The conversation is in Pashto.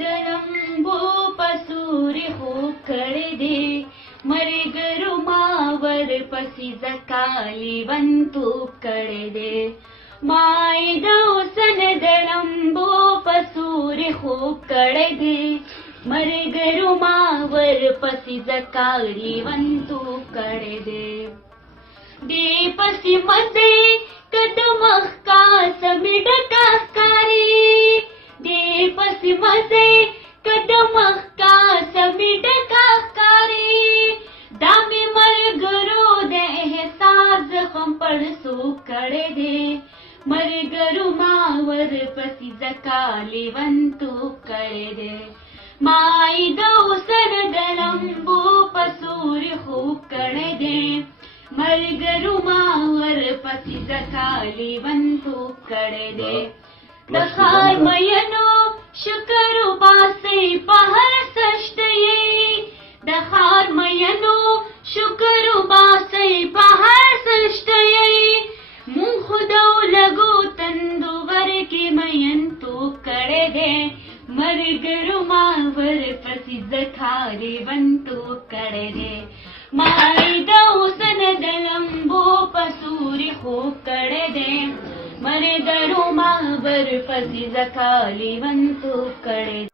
د لمبو پسوري خوب کړی دی ملګرو ما ورپسې ځکه لیونتوب کړی دی ما یې د حسن د لمبو پسوري خوب کړی دی ملګرو ما ورپسې ځکه لیونتوب کړی دی دې پسې مزې که د مخکا سمې ډکه ښکاري دې پسې مزې که د مخکا سمې ډکه ښکاري دا مې ملګرو د احساس زخم پړسوب کړی دی ملګرو ما ورپسې ځکه لیونتوب کړی دی ما یې د حسن د لمبو پسوري خوب کړی دی ملګرو ما ورپسې ځکه لیونتوب کړی دی د ښار مینو شکر وباسئ په هر سجدهیې د ښار مینو شکر وباسئ په هر سجدهیې مونږ خو د لږو تندو ورکې مینتوب کړی دی ملګرو ما ورپسې ځکه لیونتوب کړی دی ما یې د حسن د لمبو پسوري خوب کړی دی ملګرو ما ورپسې ځکه لیونتوب کړی دی